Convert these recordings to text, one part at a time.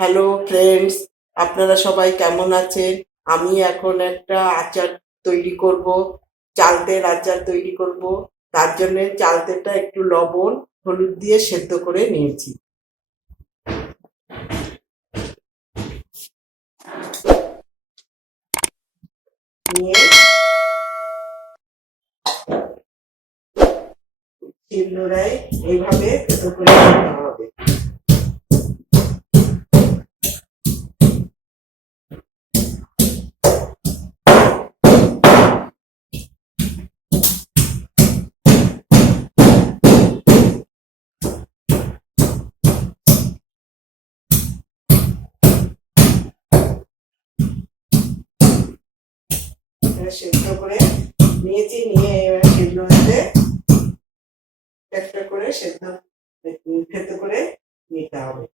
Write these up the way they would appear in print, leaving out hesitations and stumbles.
Hello friends, আপনারা সবাই কেমন আছেন? আমি এখন একটা আচার তৈরি করব, চালতের আচার তৈরি করব। তার জন্য চালতেটা একটু লবণ হলুদ দিয়ে সেদ্ধ করে নিয়েছি। নিয়ে শিলনোড়ায় এইভাবে সেদ্ধ করে নিতে হবে। সেদ্ধ করে নিয়েছি, নিয়ে এবার শিলনোড়াতে একটা করে সেদ্ধ করে নিতে হবে।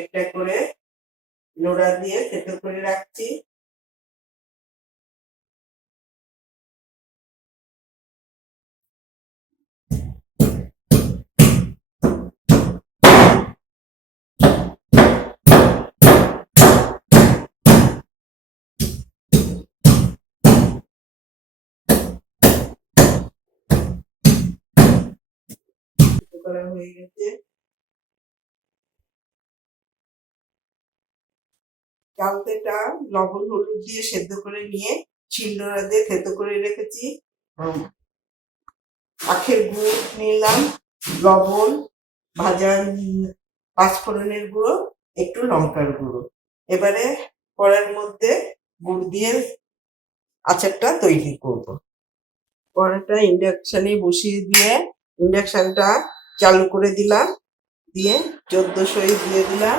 একটা করে নোড়া দিয়ে সেদ্ধ করে রাখছি। করা হয়ে গেছে। চালতেটা লবণ হলুদ দিয়ে সেদ্ধ করে নিয়ে শিলনোড়া দিয়ে থেতো করে রেখেছি। আখের গুড় নিলাম, লবণ, ভাজা পাঁচফোড়নের গুঁড়ো, একটু লঙ্কার গুঁড়ো। এবারে কড়াইয়ের মধ্যে গুড় দিয়ে আচারটা তৈরি করব। কড়াইটা ইন্ডাকশনে বসিয়ে দিয়ে ইন্ডাকশনটা চালু করে দিলাম, দিয়ে 1400 দিয়ে দিলাম,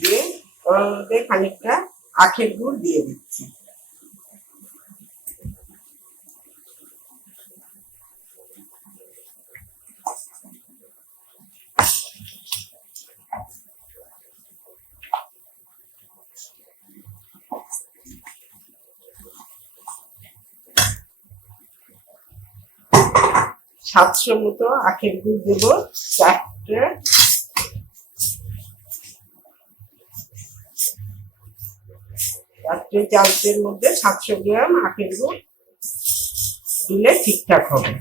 দিয়ে ওর মধ্যে খানিকটা আখের গুড় দিয়ে দিচ্ছি। সাতশো মতো আখের গুড় দেবো, চারটে চালতের মধ্যে 700 গ্রাম আখের গুড় দিলে ঠিকঠাক হবে।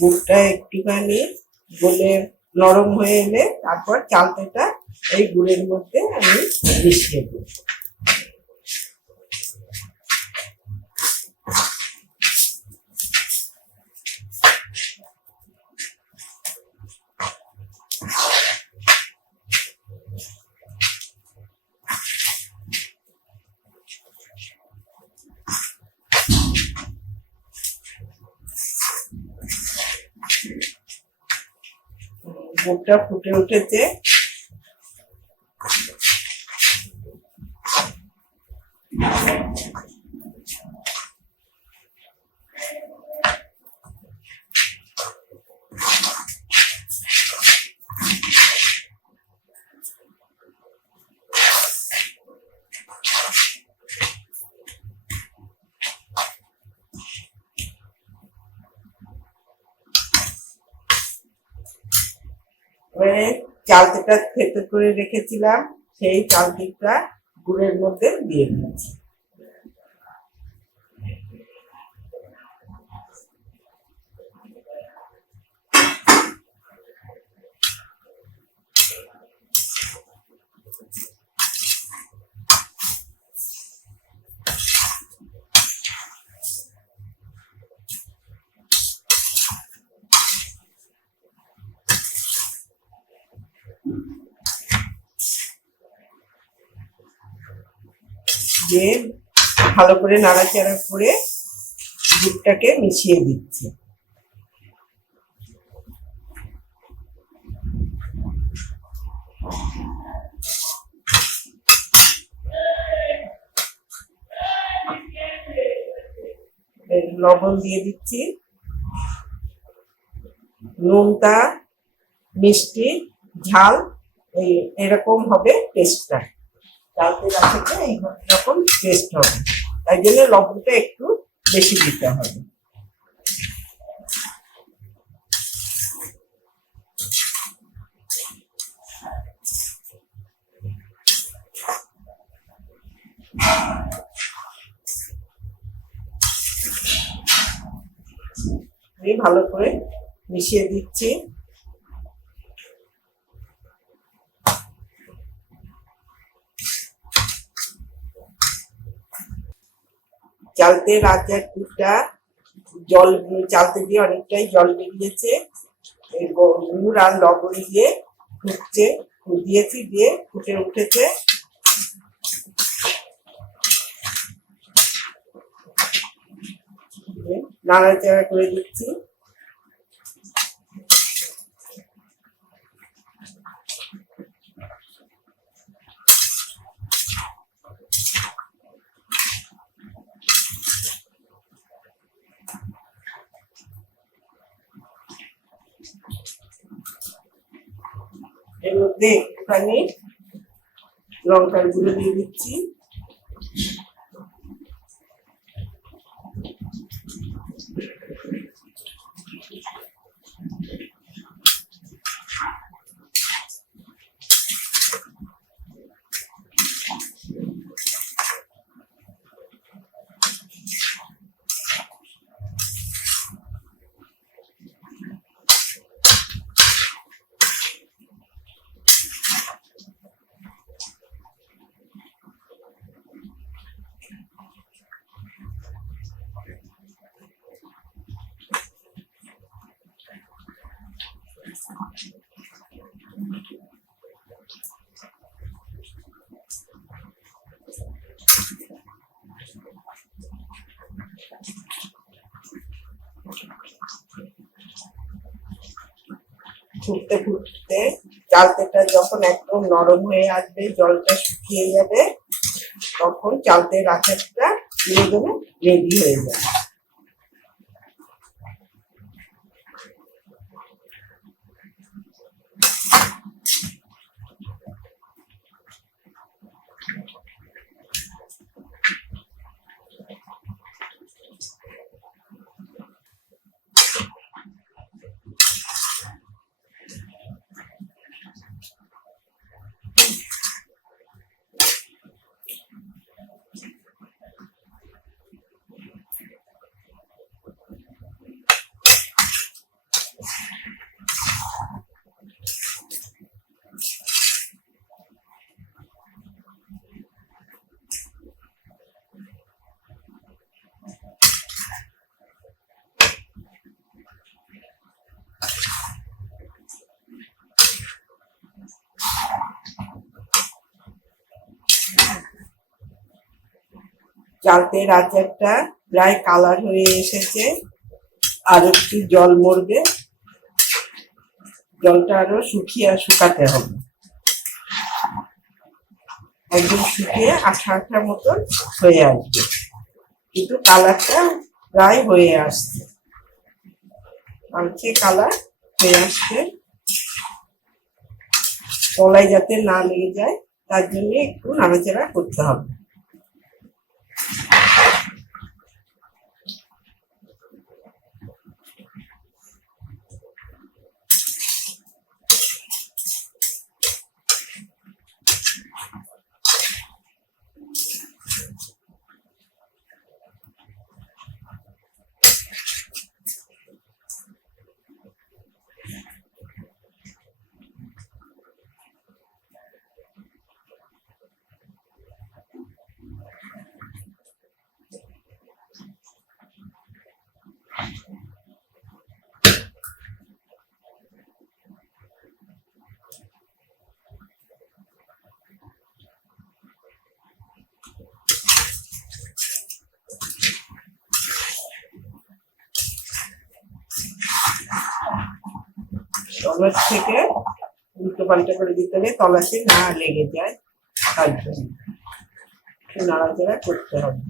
গুড়টা একটুখানি গলে নরম হয়ে এলে তারপর চালতাটা এই গুড়ের মধ্যে আমি মিশিয়ে দেব। পুরটা ফুটে উঠেছে। এবারে চালটা থেতো করে রেখেছিলাম, সেই চালটা গুড়ের মধ্যে দিয়ে দিচ্ছি। দিয়ে ভালো করে নাড়াচাড়া করে দুধটাকে মিশিয়ে দিচ্ছি। লবণ দিয়ে দিচ্ছি, নোনতা মিষ্টি ঝাল এরকম হবে টেস্টটা। চালতে রাখাতে এইরকম টেস্ট হবে, তাই জন্য লবণটা একটু বেশি দিতে হবে। ভালো করে মিশিয়ে দিচ্ছি। চালতের আচার দুধটা জল চালতে দিয়ে অনেকটাই জল বেরিয়েছে, গুড় আর লবণ দিয়ে ফুটছে, দিয়েছি, দিয়ে ফুটে উঠেছে। নাড়াচাড়া করে দিচ্ছি। এর মধ্যে একটুখানি লঙ্কার গুঁড়ো দিয়ে দিচ্ছি। ফুটতে ফুটতে চালতেটা যখন একদম নরম হয়ে আসবে, জলটা শুকিয়ে যাবে, তখন চালতের আচারটা দিয়ে দেবো, রেডি হয়ে যাবে। চালতের আচারটা প্রায় কালার হয়ে এসেছে, আর একটু জল মরবে। জলটা আরো শুকাতে হবে, একদম শুকিয়ে আঠা আঠা মতন হয়ে আসবে, কিন্তু কালারটা প্রায় হয়ে আসছে, কালচে কালার হয়ে আসছে। তলায় যাতে না লেগে যায় তার জন্য একটু নাড়াচাড়া করতে হবে। তলার থেকে উল্টো পাল্টা করে দিতে হবে, তলাতে না লেগে যায়, তার জন্য একটু নাড়াচাড়া করতে হবে।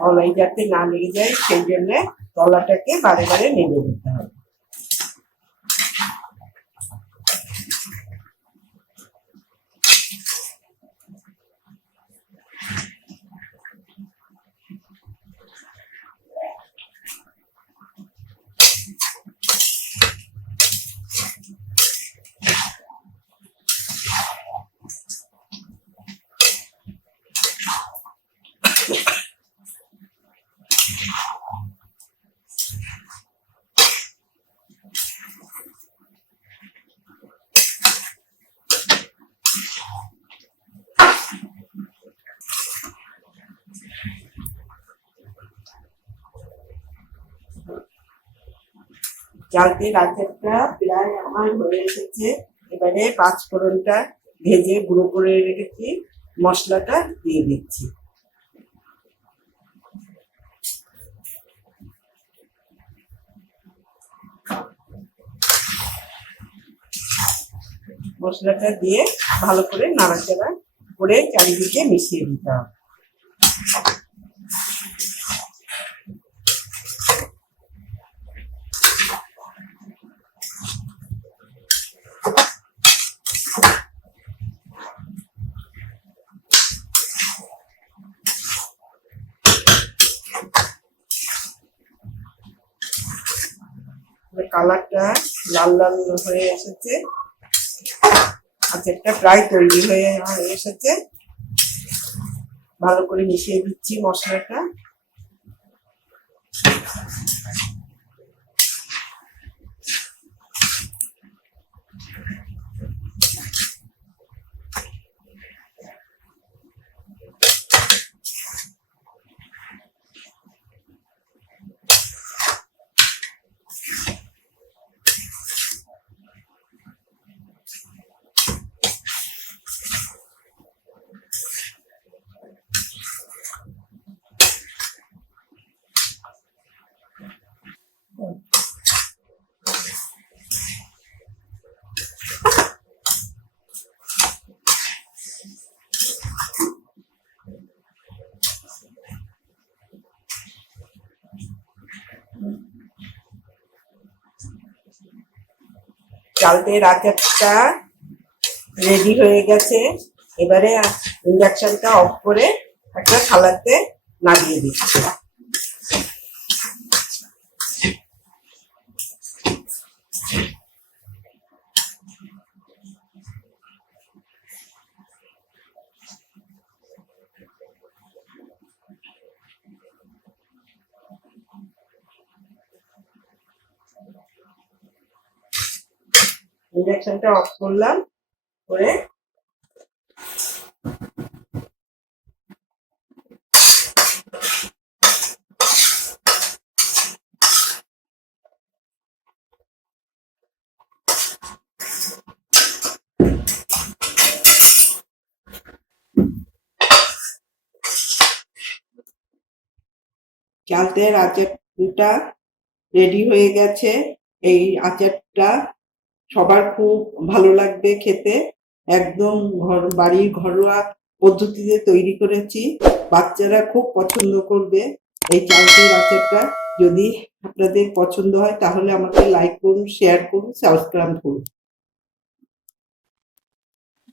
তলায় যাতে না লেগে যায় সেই জন্য তলাটাকে বারে বারে নেড়ে দিতে হবে। চালতের আচারটা প্রায় আমার হয়ে এসেছে। এবারে পাঁচফোড়নটা ভেজে গুঁড়ো করে রেখেছি, মশলাটা দিয়ে দিচ্ছি। মশলাটা দিয়ে ভালো করে নাড়াচাড়া করে চারিদিকে মিশিয়ে দিতে হবে। কালারটা লাল লাল হয়ে এসেছে, আচারটা প্রায় তৈরি হয়ে এসেছে। ভালো করে মিশিয়ে দিচ্ছি মশলাটা। চালতের আচারটা রেডি হয়ে গেছে। এবারে ইন্ডাকশনটা অফ করে একটা থালাতে নামিয়ে দিচ্ছি। ইন্ডাকশনটা অফ করলাম করে চালতের আচারটা রেডি হয়ে গেছে। এই আচারটা সবার খুব ভালো লাগবে খেতে। একদম বাড়ির ঘরোয়া পদ্ধতিতে তৈরি করেছি, বাচ্চারা খুব পছন্দ করবে এই চালতের আচারটা। যদি আপনাদের পছন্দ হয় তাহলে আমাকে লাইক করুন, শেয়ার করুন, সাবস্ক্রাইব করুন।